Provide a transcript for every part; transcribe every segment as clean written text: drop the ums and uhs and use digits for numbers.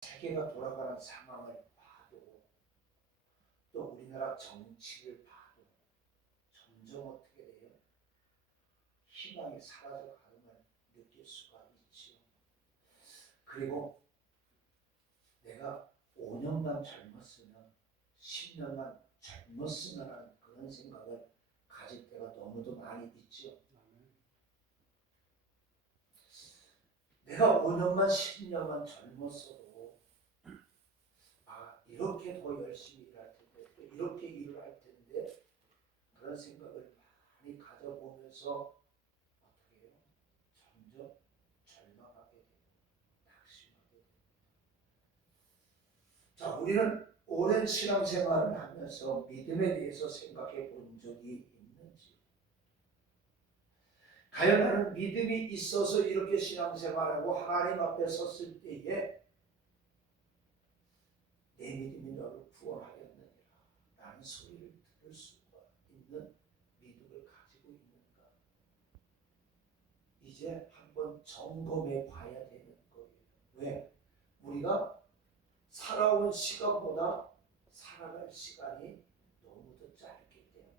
세계가 돌아가는 상황을 봐도 또 우리나라 정치를 봐도 점점 어떻게 돼요? 희망이 사라져가는 걸 느낄 수가 있지요. 그리고 내가 5년만 젊었으면 10년만 젊었으면 하는 그런 생각을 가질 때가 너무도 많이 있지요. 내가 5년만 10년만 젊었어도 이렇게 더 열심히 일할 텐데 또 이렇게 일을 할 텐데 그런 생각을 많이 가져보면서 어떻게 해요? 점점 절망하게 되고 낙심하게 됩니다. 자, 우리는 오랜 신앙생활을 하면서 믿음에 대해서 생각해 본 적이 있는지, 과연 나는 믿음이 있어서 이렇게 신앙생활하고 하나님 앞에 섰을 때에 내 믿음이 너를 구원하겠느니라 라는 소리를 들을 수가 있는 믿음을 가지고 있는가, 이제 한번 점검해 봐야 되는 거예요. 왜? 우리가 살아온 시간보다 살아갈 시간이 너무도 짧기 때문에,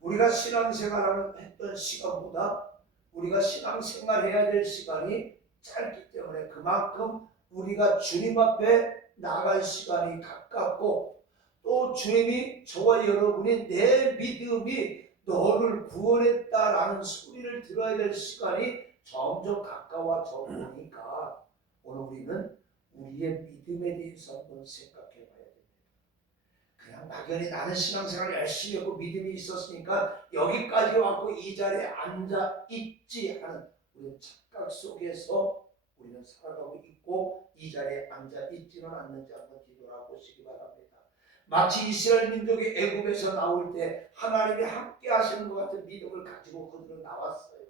우리가 신앙생활을 했던 시간보다 우리가 신앙생활해야 될 시간이 짧기 때문에 그만큼 우리가 주님 앞에 나갈 시간이 가깝고, 또 주님이 저와 여러분이 내 믿음이 너를 구원했다라는 소리를 들어야 될 시간이 점점 가까워져 보니까 오늘 우리는 우리의 믿음에 대해서 한번 생각해 봐야 됩니다. 그냥 막연히 나는 신앙생활 열심히 했고 믿음이 있었으니까 여기까지 왔고 이 자리에 앉아 있지 하는 우리의 착각 속에서 우리는 살아가고 있고 이 자리에 앉아 있지는 않는지 한번 기도해 보시기 바랍니다. 마치 이스라엘 민족이 애굽에서 나올 때 하나님이 함께 하시는 것 같은 믿음을 가지고 그들은 나왔어요.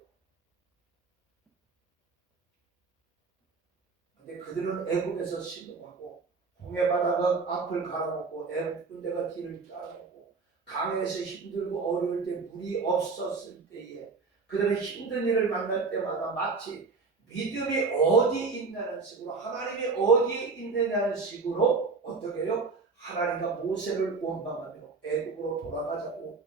근데 그들은 애굽에서 신음하고 홍해 바다가 앞을 가로막고 애굽 군대가 뒤를 따르고 강에서 힘들고 어려울 때 물이 없었을 때에 그들은 힘든 일을 만날 때마다 마치 믿음이 어디 있냐는 식으로, 하나님이 어디에 있느냐는 식으로 어떻게 해요? 하나님과 모세를 원망하며 애굽으로 돌아가자고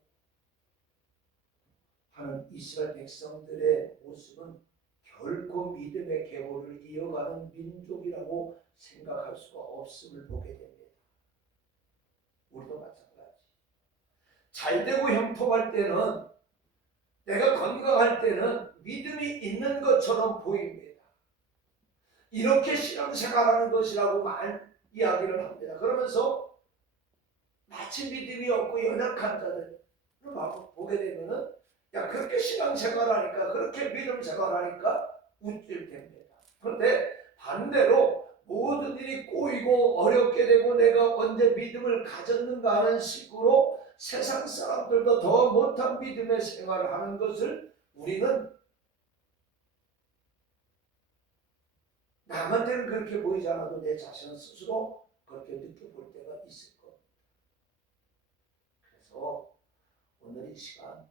하는 이스라엘 백성들의 모습은 결코 믿음의 계보를 이어가는 민족이라고 생각할 수가 없음을 보게 됩니다. 우리도 마찬가지. 잘되고 형통할 때는, 내가 건강할 때는 믿음이 있는 것처럼 보입니다. 이렇게 신앙생활하는 것이라고 이야기를 합니다. 그러면서 마치 믿음이 없고 연약한 자들을 보게 되면은 그렇게 신앙생활하니까, 그렇게 믿음생활하니까 웃질 됩니다. 그런데 반대로 모든 일이 꼬이고 어렵게 되고 내가 언제 믿음을 가졌는가 하는 식으로 세상 사람들도 더 못한 믿음의 생활을 하는 것을 우리는 남한테는 그렇게 보이지 않아도 내 자신 스스로 그렇게 느껴볼 때가 있을 겁니다. 그래서 오늘 이 시간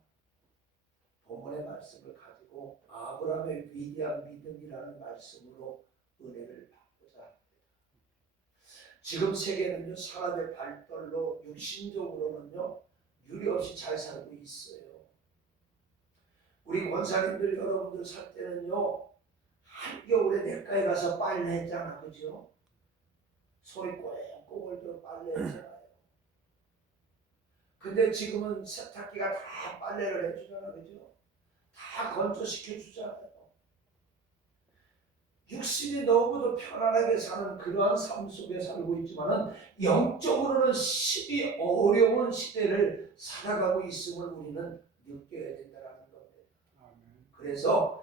본문의 말씀을 가지고 아브라함의 위대한 믿음이라는 말씀으로 은혜를 받고자 합니다. 지금 세계는요, 사람의 발달로 육신적으로는요 유리 없이 잘 살고 있어요. 우리 권사님들 여러분들 살 때는요 한겨울에 냇가에 가서 빨래했잖아, 그죠? 소리 꼬글꼬글 들어 빨래했잖아요. 근데 지금은 세탁기가 다 빨래를 해주잖아, 그죠? 다 건조시켜 주잖아요. 육신이 너무도 편안하게 사는 그러한 삶 속에 살고 있지만은 영적으로는 심히 어려운 시대를 살아가고 있음을 우리는 느껴야 된다는 겁니다. 그래서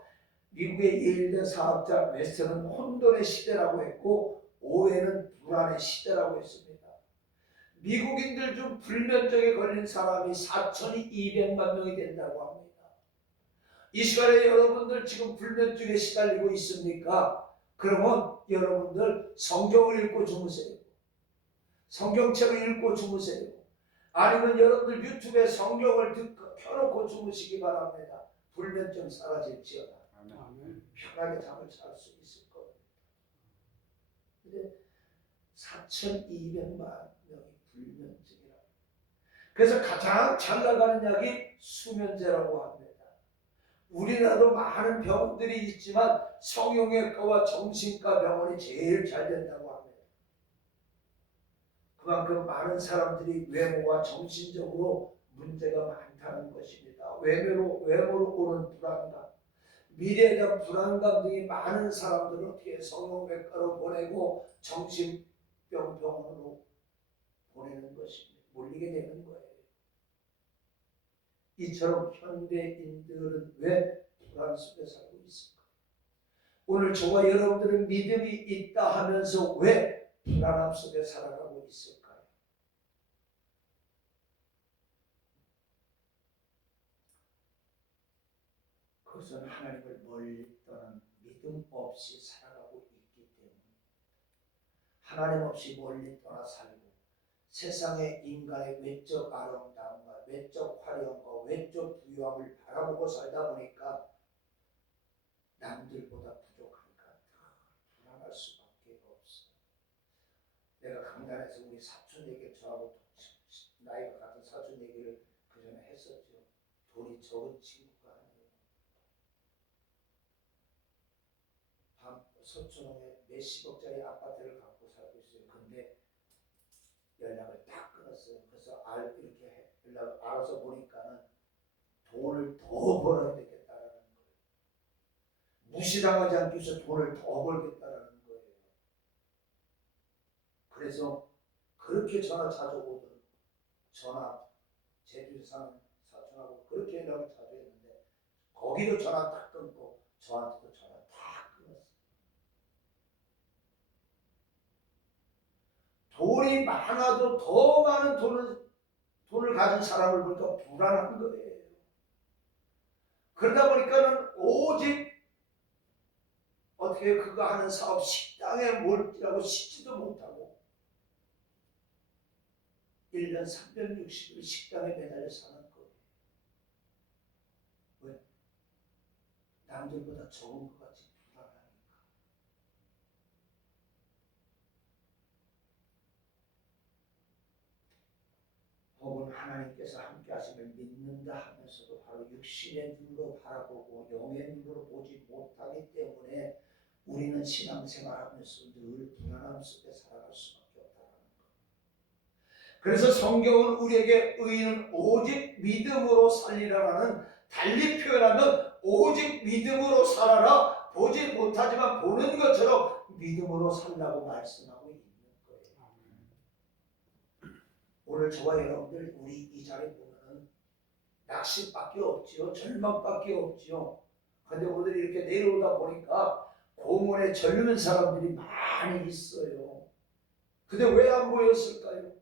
미국의 예일대 사학자 웨스턴은 혼돈의 시대라고 했고 오해는 불안의 시대라고 했습니다. 미국인들 중 불면증에 걸린 사람이 4,200만 명이 된다고 합니다. 이 시간에 여러분들 지금 불면증에 시달리고 있습니까? 그러면 여러분들 성경을 읽고 주무세요. 성경책을 읽고 주무세요. 아니면 여러분들 유튜브에 성경을 켜놓고 주무시기 바랍니다. 불면증 사라질지어다. 편하게 잠을 잘 수 있을 겁니다. 근데 4,200만 명이 불면증이라. 그래서 가장 잘 나가는 약이 수면제라고 합니다. 우리나라도 많은 병원들이 있지만 성형외과와 정신과 병원이 제일 잘 된다고 합니다. 그만큼 많은 사람들이 외모와 정신적으로 문제가 많다는 것입니다. 외모로 오는 불안감, 미래에 대한 불안감 등이 많은 사람들은 어떻게 성형외과로 보내고 정신병 병원으로 보내는 것입니다. 몰리게 되는 거예요. 이처럼 현대인들은 왜 불안 속에 살고 있을까? 오늘 저와 여러분들은 믿음이 있다 하면서 왜 불안함 속에 살아가고 있을까요? 그것은 하나님을 멀리 떠난 믿음 없이 살아가고 있기 때문에, 하나님 없이 멀리 떠나 살고 세상의 인간의 외적 아름다움과 외적 화려함과 외적 부유함을 바라보고 살다 보니까 남들보다 부족하니까 불안할 수밖에 없어요. 내가 강단에서 우리 사촌 얘기를 저하고 나이가 같은 사촌 얘기를 그 전에 했었죠. 돈이 적은 친구가 아니에요. 서초동에 몇십억짜리 아파트를 갖고 살고 있어요. 근데 연락을 딱 끊었어요. 그래서 이렇게 연락을 알아서 보니까는 돈을 더 벌어야 되겠다라는 거예요. 무시당하지 않기 위해서 돈을 더 벌겠다라는 거예요. 그래서 그렇게 전화 자주 오던 제주에 사는 사촌하고 그렇게 연락을 자주 했는데 거기도 전화 딱 끊고 저한테도 전화 딱 끊었어요. 돈이 많아도 더 많은 돈을 가진 사람을 보니까 불안한 거예요. 그러다 보니까는 오직 어떻게 그거 하는 사업 식당에 몰두하고 싶지도 못하고 1년 360일 식당에 매달려 사는 거예요. 왜? 남들보다 적은 것 같이 불안하니까. 혹은 하나님께서 함께 하심을 믿는다 하면서도 바로 육신의 눈으로 바라보고 영의 눈으로 보지 못하기 때문에 우리는 신앙생활하면서 늘 불안함 속에 살아갈 수밖에 없다는 것. 그래서 성경은 우리에게 의인은 오직 믿음으로 살리라라는, 달리 표현하면 오직 믿음으로 살아라, 보지 못하지만 보는 것처럼 믿음으로 살라고 말씀하고 있는 거예요. 오늘 저와 여러분들 우리 이 자리에 보면은 낙심밖에 없지요, 절망밖에 없지요. 그런데 오늘 이렇게 내려오다 보니까 공원에 젊은 사람들이 많이 있어요. 근데 왜 안 보였을까요?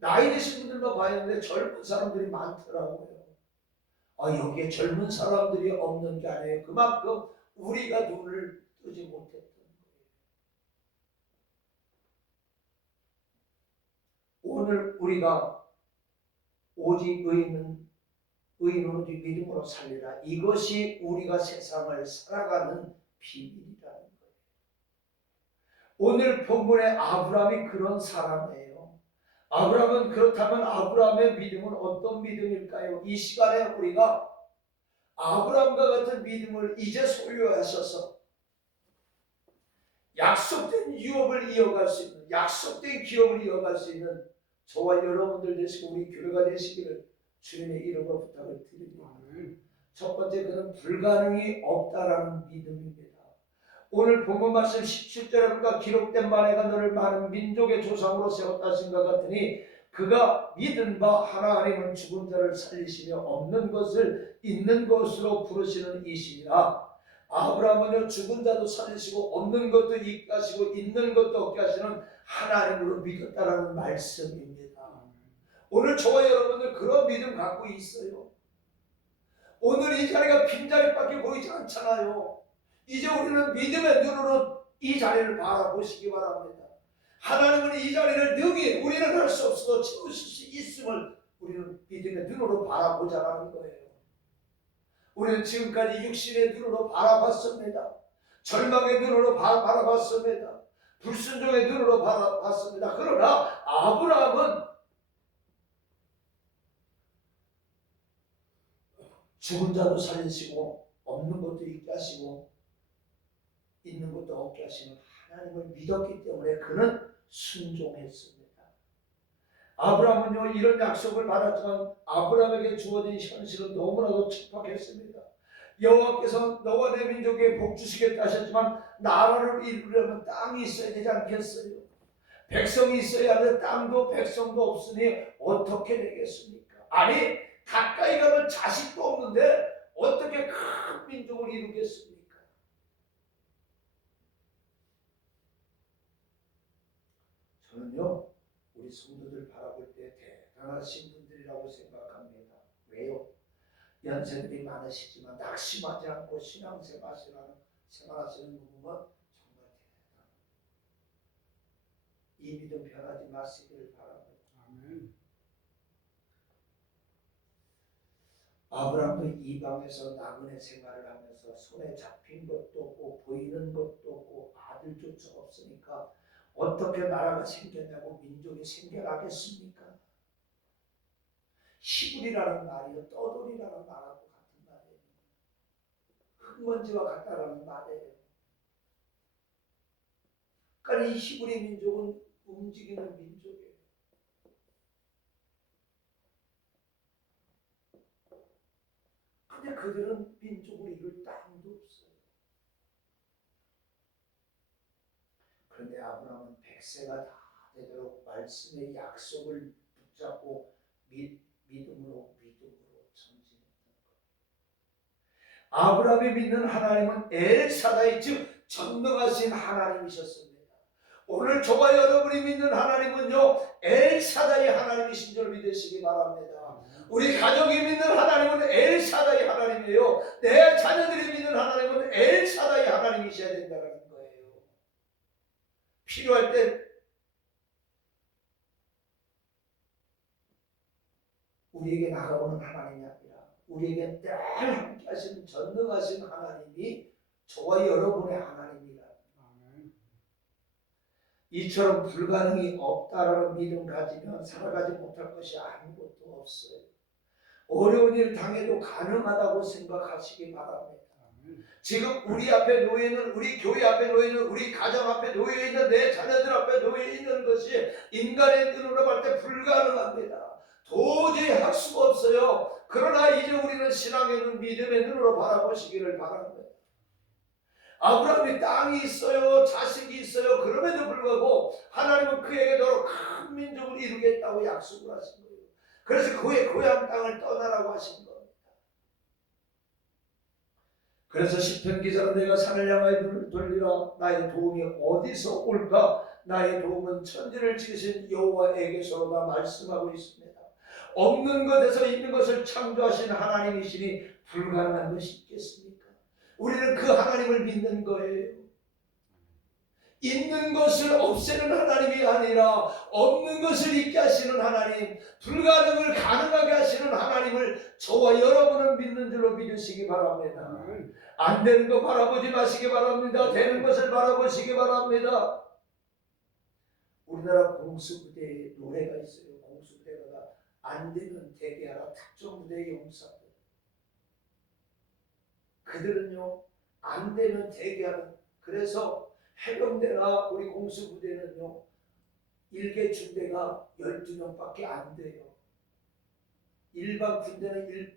나이 드신 분들만 봤는데 젊은 사람들이 많더라고요. 여기에 젊은 사람들이 없는 게 아니에요. 그만큼 우리가 눈을 뜨지 못했던 거예요. 오늘 우리가 오직 의인은 오직 믿음으로 살리라. 이것이 우리가 세상을 살아가는 비밀이라는 거예요. 오늘 본문의 아브라함이 그런 사람이에요. 아브라함은 그렇다면 아브라함의 믿음은 어떤 믿음일까요? 이 시간에 우리가 아브라함과 같은 믿음을 이제 소유하셔서 약속된 유업을 이어갈 수 있는, 약속된 기업을 이어갈 수 있는 저와 여러분들 되시고 우리 교회가 되시기를 주님의 이름으로 부탁을 드립니다. 첫 번째, 그는 불가능이 없다라는 믿음입니다. 오늘 본문 말씀 17절에 보니까 기록된 만해가 너를 많은 민족의 조상으로 세웠다 하신것 같으니 그가 믿은 바 하나님은 죽은 자를 살리시며 없는 것을 있는 것으로 부르시는 이시니라. 아브라함은요, 죽은 자도 살리시고 없는 것도 있게 하시고 있는 것도 없게 하시는 하나님으로 믿었다라는 말씀입니다. 오늘 저와 여러분들 그런 믿음 갖고 있어요. 오늘 이 자리가 빈자리밖에 보이지 않잖아요. 이제 우리는 믿음의 눈으로 이 자리를 바라보시기 바랍니다. 하나님은 이 자리를 능히 우리는 할 수 없어도 채우실 수 있음을 우리는 믿음의 눈으로 바라보자라는 거예요. 우리는 지금까지 육신의 눈으로 바라봤습니다. 절망의 눈으로 바라봤습니다. 불순종의 눈으로 바라봤습니다. 그러나 아브라함은 죽은 자도 살리시고 없는 것도 있게 하시고 있는 것도 없게 하시는 하나님을 믿었기 때문에 그는 순종했습니다. 아브라함은요 이런 약속을 받았지만 아브라함에게 주어진 현실은 너무나도 척박했습니다. 여호와께서 너와 내 민족에 복 주시겠다 하셨지만 나라를 이루려면 땅이 있어야 되지 않겠어요? 백성이 있어야 하는데 땅도 백성도 없으니 어떻게 되겠습니까? 아니 가까이 가면 자식도 없는데 어떻게 큰 민족을 이루겠습니까? 저는요 우리 성도들 바라볼 때 대단하신 분들이라고 생각합니다. 왜요? 연세들이 많으시지만 낙심하지 않고 신앙생활하시는 분은 정말 대단합니다. 이 믿음 변하지 마시기를 바랍니다. 아멘. 아브라함도 이방에서 나그네 생활을 하면서 손에 잡힌 것도 없고 보이는 것도 없고 아들조차 없으니까 어떻게 나라가 생겼냐고 민족이 생겨나겠습니까? 시골이라는 말이요 떠돌이라는 말하고 같은 말이에요. 흙먼지와 같다라는 말이에요. 그러니까 이 히브리 민족은 움직이는 민족이에요. 근데 그들은 민족을 이룰 땅도 없어요. 그런데 아브라함은 100세가 다 되도록 말씀의 약속을 붙잡고 믿음으로 전진했던 거예요. 아브라함이 믿는 하나님은 엘사다이 즉 전능하신 하나님이셨습니다. 오늘 저와 여러분이 믿는 하나님은요 엘사다이 하나님이신 줄 믿으시기 바랍니다. 우리 가족이 믿는 하나님은 엘사다이 하나님이에요. 내 자녀들이 믿는 하나님은 엘사다이 하나님이셔야 된다는 거예요. 필요할 때 우리에게 나가오는 하나님이 아니라 우리에게 늘 함께 하시는 전능하신 하나님이 저와 여러분의 하나님이라. 이처럼 불가능이 없다라는 믿음 가지면 살아가지 못할 것이 아무것도 없어요. 어려운 일 당해도 가능하다고 생각하시기 바랍니다. 지금 우리 앞에 놓여있는 우리 교회 앞에 놓여있는 우리 가정 앞에 놓여있는 내 자녀들 앞에 놓여있는 것이 인간의 눈으로 볼 때 불가능합니다. 도저히 할 수가 없어요. 그러나 이제 우리는 신앙의 눈, 믿음의 눈으로 바라보시기를 바랍니다. 아브라함이 땅이 있어요, 자식이 있어요. 그럼에도 불구하고 하나님은 그에게 더 큰 민족을 이루겠다고 약속을 하신 거예요. 그래서 그의 고향 땅을 떠나라고 하신 겁니다. 그래서 시편 기자는 내가 산을 향하여 눈을 돌리라 나의 도움이 어디서 올까? 나의 도움은 천지를 지으신 여호와에게서로다 말씀하고 있습니다. 없는 것에서 있는 것을 창조하신 하나님이시니 불가능한 것이 있겠습니까? 우리는 그 하나님을 믿는 거예요. 있는 것을 없애는 하나님이 아니라 없는 것을 있게 하시는 하나님, 불가능을 가능하게 하시는 하나님을 저와 여러분은 믿는 줄로 믿으시기 바랍니다. 안 되는 거 바라보지 마시기 바랍니다. 되는 것을 바라보시기 바랍니다. 우리나라 공수부대에 노래가 있어요. 공수부대가 안 되면 되게 하라. 특정부대의 용사들. 그들은요 안 되면 되게 하는. 그래서 해병대나 우리 공수부대는요 일개 중대가 12명밖에 안 돼요. 일반 군대는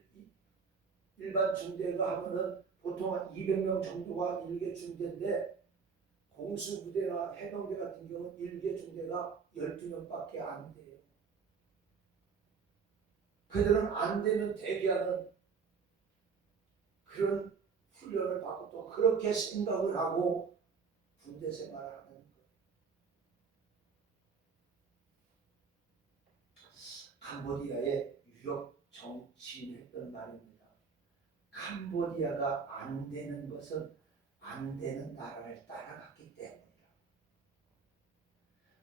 일반 중대가 하면은 보통 한 200명 정도가 일개 중대인데 공수부대나 해병대 같은 경우는 일개 중대가 12명밖에 안 돼요. 그들은 안 되면 대기하는 그런 훈련을 받고 또 그렇게 생각을 하고 군대 생활을 하는 거예요. 캄보디아의 유력 정치인이 했던 말입니다. 캄보디아가 안 되는 것은 안 되는 나라를 따라갔기 때문이라.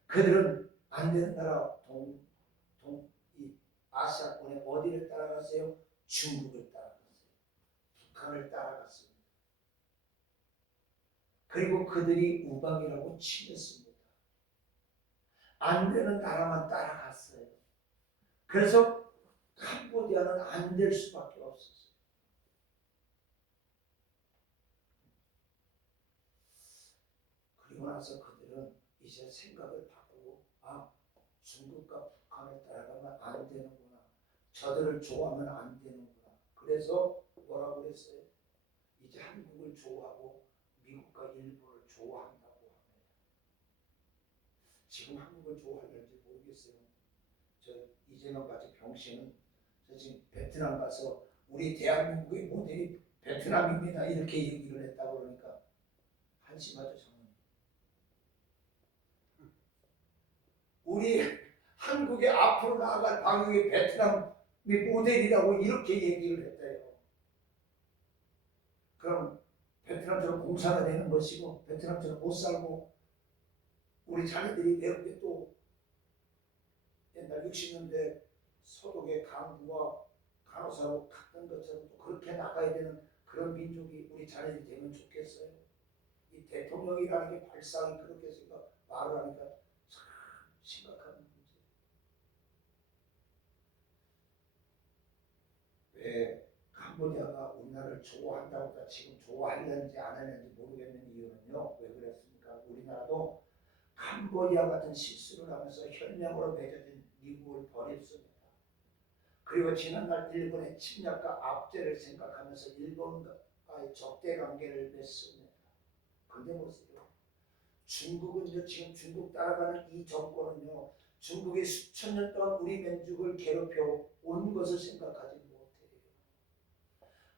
그들은 안 되는 나라 이 아시아권에 어디를 따라갔어요? 중국을 따라갔어요. 북한을 따라갔습니다. 그리고 그들이 우방이라고 치겠습니다. 안 되는 나라만 따라갔어요. 그래서 캄보디아는 안 될 수밖에 없었어요. 그리고 나서 그들은 이제 생각을 바꾸고 중국과 북한을 따라가면 안 되는구나. 저들을 좋아하면 안 되는구나. 그래서 뭐라고 그랬어요? 이제 한국을 좋아하고 미국과 일본을 좋아한다고 합니다. 지금 한국을 좋아하는지 모르겠어요. 저 이재명 같이 병신은 저 지금 베트남 가서 우리 대한민국의 모델이 베트남입니다 이렇게 얘기를 했다고 그러니까 한심하죠. 저는 우리 한국의 앞으로 나아갈 방향이 베트남이 모델이라고 이렇게 얘기를 했대요. 그럼 베트남처럼 공사가 되는 것이고 베트남처럼 못 살고 우리 자녀들이 외국에 또 옛날 60년대 소독의 강부와 간호사로 갔던 것처럼 또 그렇게 나가야 되는 그런 민족이 우리 자녀들이 되면 좋겠어요. 이 대통령이라는 게 발상이 그렇게 말을 하니까 참 심각한 문제. 왜 캄보디아가 우리나라를 좋아한다고 지금 좋아하려는지 안 하는지 모르겠는 이유는요. 왜 그랬습니까? 우리나라도 캄보디아 같은 실수를 하면서 혈맹으로 맺어진 미국을 버렸습니다. 그리고 지난날 일본의 침략과 압제를 생각하면서 일본과의 적대 관계를 맺습니다. 근데 보세요. 중국은요, 지금 중국 따라가는 이 정권은요, 중국이 수천 년 동안 우리 민족을 괴롭혀 온 것을 생각하지 못해요.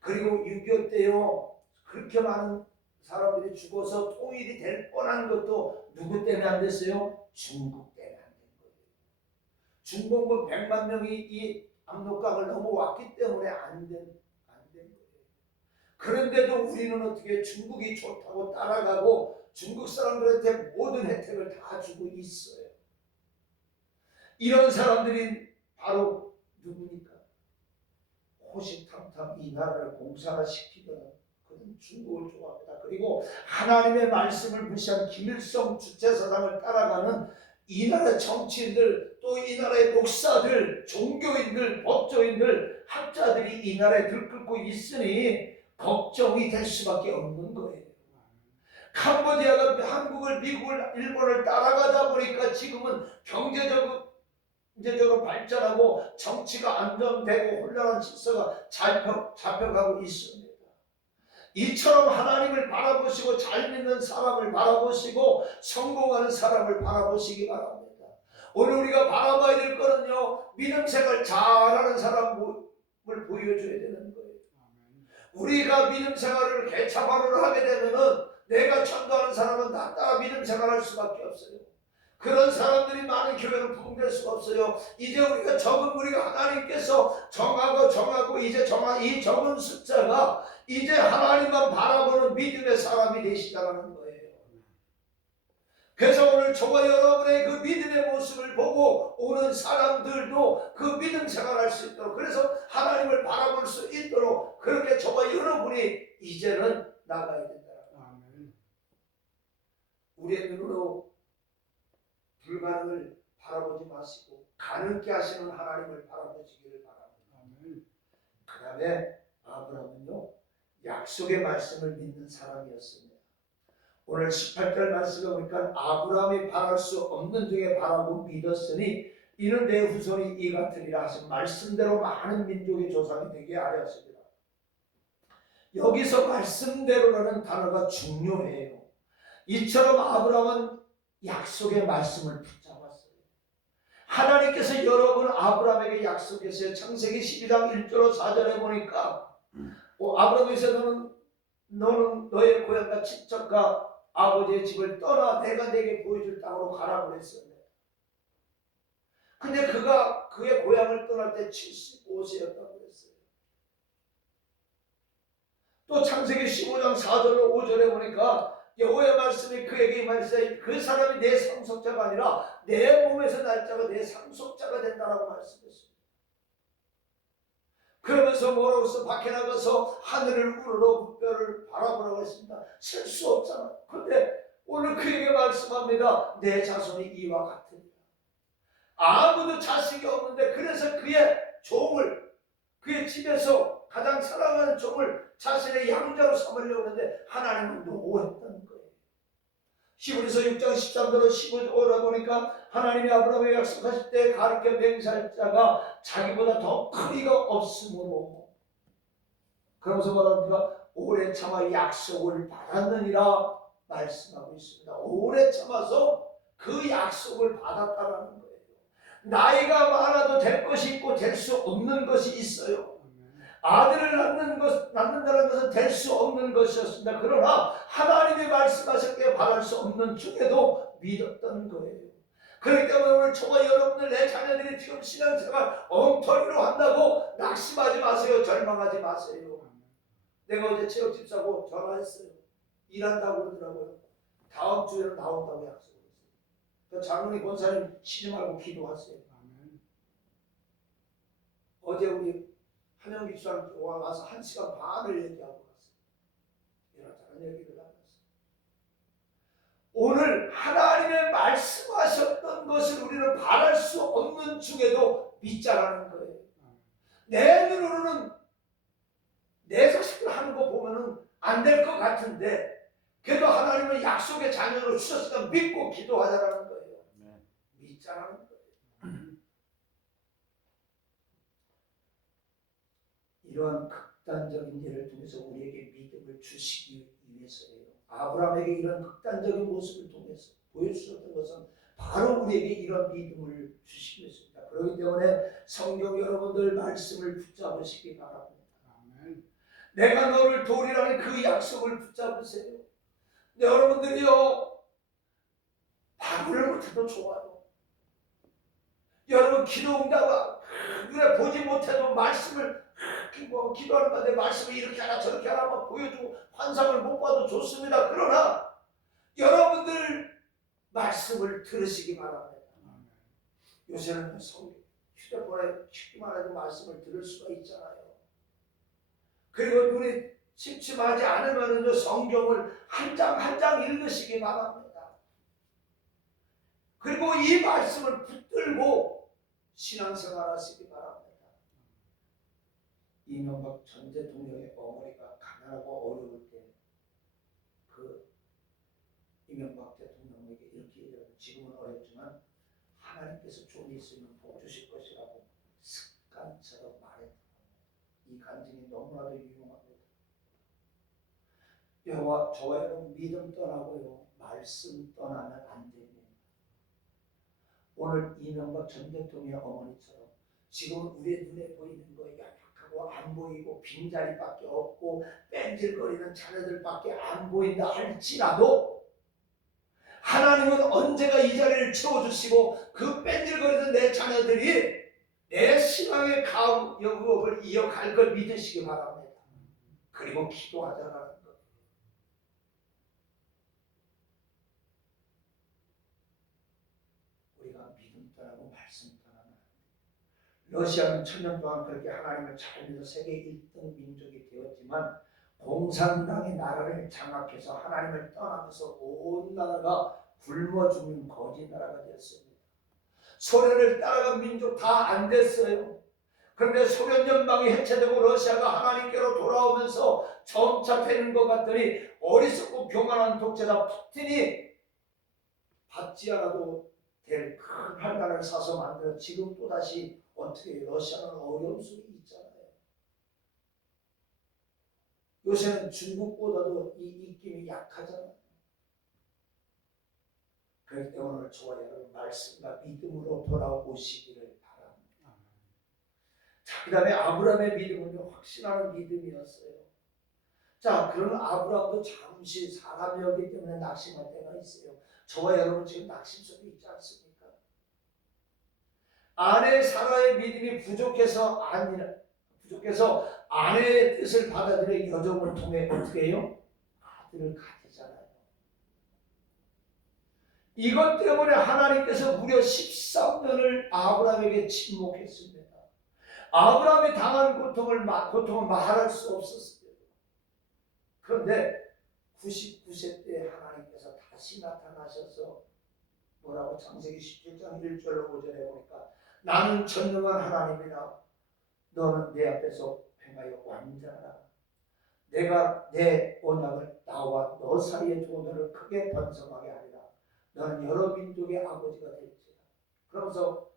그리고 6.25 때요, 그렇게 많은 사람들이 죽어서 통일이 될 뻔한 것도 누구 때문에 안 됐어요? 중국 때문에 안 된 거예요. 중공군 100만 명이 이 압록강을 넘어왔기 때문에 안 된 거예요. 그런데도 우리는 어떻게 중국이 좋다고 따라가고 중국 사람들한테 모든 혜택을 다 주고 있어요. 이런 사람들이 바로 누구니까? 호시탐탐 이 나라를 공산화시키던 그런 중국을 좋아합니다. 그리고 하나님의 말씀을 무시한 김일성 주체사상을 따라가는 이 나라 정치인들, 또 이 나라의 목사들, 종교인들, 법조인들, 학자들이 이 나라에 들끓고 있으니 걱정이 될 수밖에 없는 거예요. 캄보디아가 한국을, 미국을, 일본을 따라가다 보니까 지금은 경제적으로 발전하고 정치가 안정되고 혼란한 질서가 잡혀가고 있습니다. 이처럼 하나님을 바라보시고 잘 믿는 사람을 바라보시고 성공하는 사람을 바라보시기 바랍니다. 오늘 우리가 바라봐야 될 거는요, 믿음 생활 잘하는 사람을 보여줘야 되는 거예요. 우리가 믿음 생활을 개차반으로 하게 되면은 내가 전도하는 사람은 나 따라 믿음 생활할 수밖에 없어요. 그런 사람들이 많은 교회는 부흥될 수가 없어요. 이제 우리가 적은 우리가 하나님께서 정하고 이제 이 적은 숫자가 이제 하나님만 바라보는 믿음의 사람이 되시다는 거예요. 그래서 오늘 저와 여러분의 그 믿음의 모습을 보고 오는 사람들도 그 믿음 생활할 수 있도록, 그래서 하나님을 바라볼 수 있도록 그렇게 저와 여러분이 이제는 나가야 된다. 우리의 눈으로 불가능을 바라보지 마시고 가능케 하시는 하나님을 바라보시기를 바랍니다. 그 다음에 아브라함은요, 약속의 말씀을 믿는 사람이었습니다. 오늘 18절 말씀을 보니까 아브라함이 바랄 수 없는 중에 바라고 믿었으니 이는 내 후손이 이 같으리라 하신 말씀대로 많은 민족의 조상이 되게 하였습니다. 여기서 말씀대로라는 단어가 중요해요. 이처럼 아브라함은 약속의 말씀을 붙잡았어요. 하나님께서 여러분 아브라함에게 약속했어요. 창세기 12장 1절로 4절에 보니까 아브라함에서 너는 너의 고향과 친척과 아버지의 집을 떠나 내가 내게 보여줄 땅으로 가라고 그랬어요. 근데 그가 그의 고향을 떠날 때 75세였다고 그랬어요. 또 창세기 15장 4절로 5절에 보니까 여호와의 말씀이 그에게 임하시되 그 사람이 내 상속자가 아니라 내 몸에서 날 자가 내 상속자가 된다라고 말씀했습니다. 그러면서 뭐라고 써? 밖에 나가서 하늘을 우러러 무뼈를 바라보라고 했습니다. 셀 수 없잖아. 그런데 오늘 그에게 말씀합니다. 내 자손이 이와 같으리라. 아무도 자식이 없는데 그래서 그의 집에서 가장 사랑하는 종을 자신의 양자로 삼으려고 하는데 하나님은 노했던 거예요. 히브리서 6장 13절로 15절에 보니까 하나님이 아브라함에게 약속하실 때 가르쳐 맹세할 자가 자기보다 더 크리가 없으므로, 그러면서 말합니다. 오래 참아 약속을 받았느니라 말씀하고 있습니다. 오래 참아서 그 약속을 받았다라는 거예요. 나이가 많아도 될 것이 있고 될 수 없는 것이 있어요. 아들을 낳는다는 것은 될 수 없는 것이었습니다. 그러나 하나님이 말씀하셨기에 바랄 수 없는 중에도 믿었던 거예요. 그렇기 때문에 오늘 저와 여러분들, 내 자녀들이 지금 신앙생활 엉터리로 한다고 낙심하지 마세요. 절망하지 마세요. 내가 어제 체육 집사고 전화했어요. 일한다고 그러더라고요. 다음 주에는 나온다고 약속을 했어요. 장로님 권사님 쉬지 말고 기도하세요. 어제 우리 한영기 집사님 와서 1시간 반을 얘기하고 갔어요. 이런저런 얘기를 하면서 오늘 하나님의 말씀하셨던 것을 우리는 바랄 수 없는 중에도 믿자라는 거예요. 내 눈으로는 내 자식들 하는 거 보면은 안 될 것 같은데 그래도 하나님은 약속의 자녀로 주셨으니까 믿고 기도하자라는 거예요. 믿자라는 거예요. 이러한 극단적인 일을 통해서 우리에게 믿음을 주시기 위해서예요. 아브라함에게 이런 극단적인 모습을 통해서 보여주셨던 것은 바로 우리에게 이런 믿음을 주시기 위해서입니다. 그렇기 때문에 성경 여러분들 말씀을 붙잡으시기 바랍니다. 내가 너를 도우리라는 그 약속을 붙잡으세요. 여러분들이요, 방언을 못해도 좋아요. 여러분 기도응답 눈에 보지 못해도 말씀을 기도하는 건데 말씀을 이렇게 하라 저렇게 하라 보여주고 환상을 못 봐도 좋습니다. 그러나 여러분들 말씀을 들으시기 바랍니다. 요새는 휴대폰에 쉽게 말해도 말씀을 들을 수가 있잖아요. 그리고 눈이 침침하지 않으면 성경을 한 장 한 장 읽으시기 바랍니다. 그리고 이 말씀을 붙들고 신앙생활 하시기 바랍니다. 이명박 전 대통령의 어머니가 가난하고 어려울 때 그 이명박 대통령에게 이렇게 얘기하고, 지금은 어렵지만 하나님께서 좀 있으면 복 주실 것이라고 습관처럼 말했다. 이 간증이 너무나도 유용합니다. 저와 여러분 믿음 떠나고요, 말씀 떠나면 안 됩니다. 오늘 이명박 전 대통령의 어머니처럼 지금 우리의 눈에 보이는 거 약하고 안 보이고 빈자리밖에 없고 뺀질거리는 자녀들밖에 안 보인다 할지라도 하나님은 언제가 이 자리를 채워주시고 그 뺀질거리는 내 자녀들이 내 신앙의 가업을 이어갈 걸 믿으시기 바랍니다. 그리고 기도하자라는 것. 우리가 믿음 떠나고 말씀 떠나면, 러시아는 1000년 동안 그렇게 하나님을 잘 믿어 세계 1등 민족이 되었지만 공산당이 나라를 장악해서 하나님을 떠나면서 온 나라가 굶어 죽는 거지 나라가 되었습니다. 소련을 따라간 민족 다 안 됐어요. 그런데 소련 연방이 해체되고 러시아가 하나님께로 돌아오면서 점차 되는 것 같더니 어리석고 교만한 독재자 푸틴이 받지 않아도 될 큰 한나라를 사서 만들어 지금 또다시 어떻게 러시아는 어려움 속에 있잖아요. 요새는 중국보다도 이 입김이 약하잖아요. 그렇기 때문에 오늘 저와 여러분 말씀과 믿음으로 돌아오시기를 바랍니다. 자, 그 다음에 아브라함의 믿음은 확신하는 믿음이었어요. 자, 그러면 아브라함도 잠시 사람이었기 때문에 낙심할 때가 있어요. 저와 여러분 지금 낙심 속에 있지 않습니까? 아내 사라의 믿음이 부족해서 아내의 뜻을 받아들여 여정을 통해 어떻게 해요? 아들을 가지잖아요. 이것 때문에 하나님께서 무려 13년을 아브라함에게 침묵했습니다. 아브라함이 당한 고통을 말할 수 없었어요. 그런데 99세 때 하나님께서 다시 나타나셔서 뭐라고 창세기 17장 1절 5절에 보니까 나는 전능한 하나님이라 너는 내 앞에서 행하여 완전하라. 내가 내 언약을 나와 너 사이의 조너를 크게 번성하게 하리라. 너는 여러 민족의 아버지가 될지라. 그러면서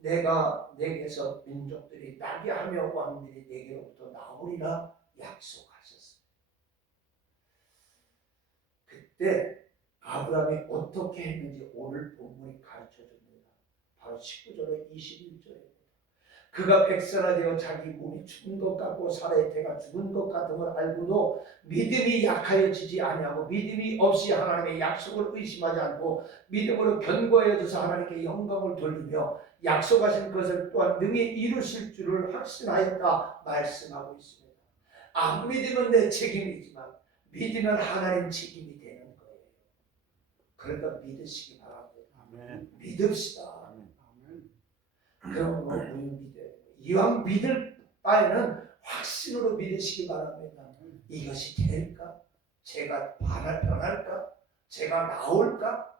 내가 내게서 민족들이 나게 하며 왕들이 내게로부터 나오리라 약속하셨습니다. 그때 아브라함이 어떻게 했는지 오늘 본문이 가르쳐 줍니다. 바로 19절에 21절에 그가 백세나 되어 자기 몸이 죽은 것 같고 사라의 태가 죽은 것 같음을 알고도 믿음이 약하여지지 아니하고 믿음이 없이 하나님의 약속을 의심하지 않고 믿음으로 견고해져서 하나님께 영광을 돌리며 약속하신 것을 또한 능히 이루실 줄을 확신하였다 말씀하고 있습니다. 안 믿으면 내 책임이지만 믿으면 하나님 책임이 되는 거예요. 그러니까 믿으시기 바랍니다. 아멘. 믿읍시다. 아멘. 그럼 우리는 믿어야 돼요. 이왕 믿을 바에는 확신으로 믿으시기 바랍니다. 이것이 될까? 제가 변할까? 제가 나올까?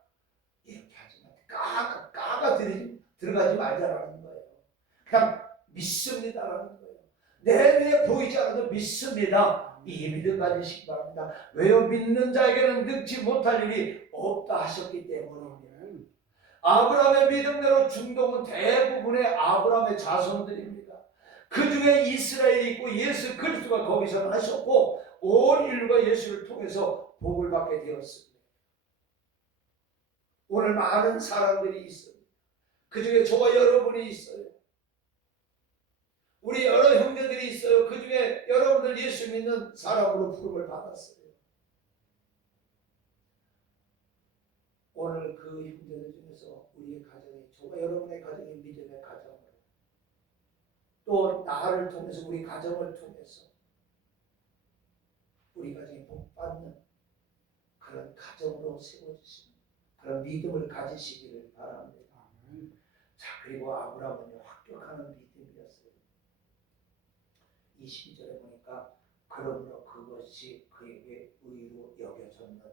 이렇게 하지 마. 까가 들어가지 말자라는 거예요. 그냥 믿습니다라는 거예요. 내내 보이지 않아도 믿습니다. 이 믿음 가지시기 바랍니다. 왜요? 믿는 자에게는 능치 못할 일이 없다 하셨기 때문입니다. 아브라함의 믿음대로 중동은 대부분의 아브라함의 자손들입니다. 그 중에 이스라엘이 있고 예수 그리스도가 거기서 나셨고 온 인류가 예수를 통해서 복을 받게 되었습니다. 오늘 많은 사람들이 있어요. 그 중에 저와 여러분이 있어요. 우리 여러 형제들이 있어요. 그 중에 여러분들 예수 믿는 사람으로 부름을 받았어요. 오늘 그 형제들 중에서 우리의 가정이, 저와 여러분의 가정이 믿음의 가정으로, 또 나를 통해서 우리 가정을 통해서 우리 가정이 복받는 그런 가정으로 세워지시는 그런 믿음을 가지시기를 바랍니다. 자, 그리고 아브라함은 합격하는 믿음이었어요. 22절에 보니까 그러므로 그것이 그에게 의로 여겨졌느니라.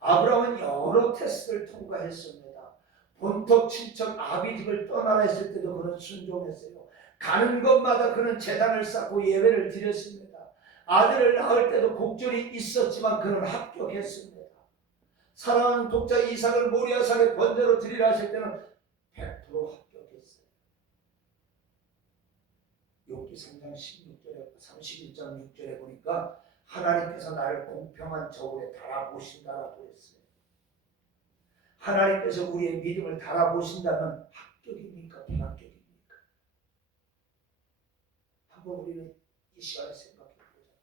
아브라함은 여러 테스트를 통과했습니다. 본토 친척 아비집을 떠나라 했을 때도 그는 순종했어요. 가는 곳마다 그는 제단을 쌓고 예배를 드렸습니다. 아들을 낳을 때도 곡절이 있었지만 그는 합격했습니다. 사랑하는 독자 이삭을 모리아산에 번제로 드리라 하실 때는 100% 합격했어요. 욥기 3장 16절에 31장 6절에 보니까 하나님께서 나를 공평한 저울에 달아보신다라고 했어요. 하나님께서 우리의 믿음을 달아보신다면 합격입니까? 불합격입니까? 한번 우리는 이 시간에 생각해 보자.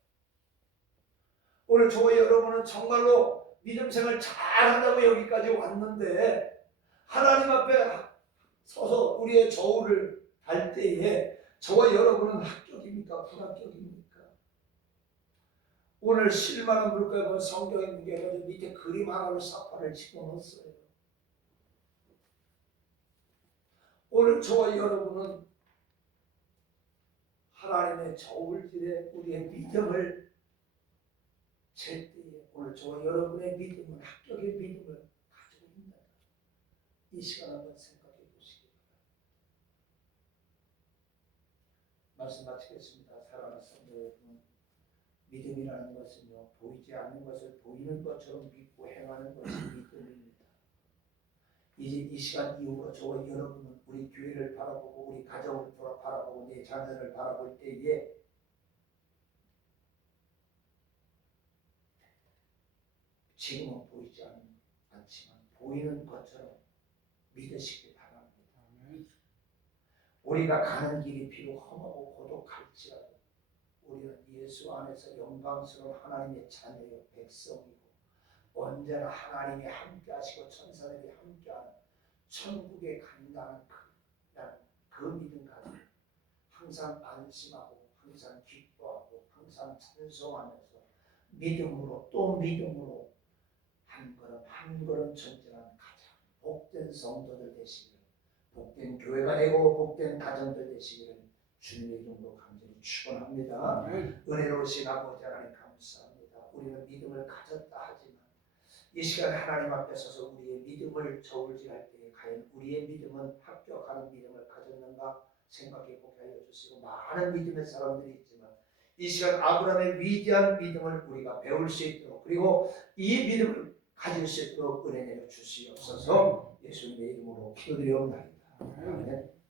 오늘 저와 여러분은 정말로 믿음 생활 잘한다고 여기까지 왔는데 하나님 앞에 서서 우리의 저울을 달 때에 저와 여러분은 합격입니까? 불합격입니까? 오늘 실만한 물가에 보면 성경에 무게가지고 밑에 그림 하나로 사파를 집어넣었어요. 오늘 저와 여러분은 하나님의 저울질에 우리의 믿음을 잴 때에 오늘 저와 여러분의 믿음은 합격의 믿음을 가지고 있다. 이 시간 한번 생각해 보시기 바랍니다. 말씀 마치겠습니다. 사랑하는 성도 여러분, 믿음이라는 것은요, 보이지 않는 것을 보이는 것처럼 믿고 행하는 것이 믿음입니다. 이제 이 시간 이후로 저와 여러분은 우리 교회를 바라보고 우리 가정을 바라보고 내 자녀를 바라볼 때에 지금은 보이지 않지만 보이는 것처럼 믿으시기 바랍니다. 우리가 가는 길이 비록 험하고 고독할지라도 우리는 예수 안에서 영광스러운 하나님의 자녀의 백성이고 언제나 하나님이 함께 하시고 천사들이 함께하는 천국에 간다는 그 믿음 가지고 항상 안심하고 항상 기뻐하고 항상 찬송하면서 믿음으로 또 믿음으로 한 걸음 한 걸음 전진하는 가장 복된 성도들 되시기를, 복된 교회가 되고 복된 가정들 되시기를 주님의 이름으로 간절히 축원합니다. 은혜로우신 아버지 하나님 감사합니다. 우리는 믿음을 가졌다 하지만 이 시간 하나님 앞에 서서 우리의 믿음을 저울질할 때에 과연 우리의 믿음은 합격하는 믿음을 가졌는가 생각해 보게 하여 주시고, 많은 믿음의 사람들이 있지만 이 시간 아브라함의 위대한 믿음을 우리가 배울 수 있도록, 그리고 이 믿음을 가질 수 있도록 은혜 내려 주시옵소서. 예수님의 이름으로 기도드리옵나이다. 아멘.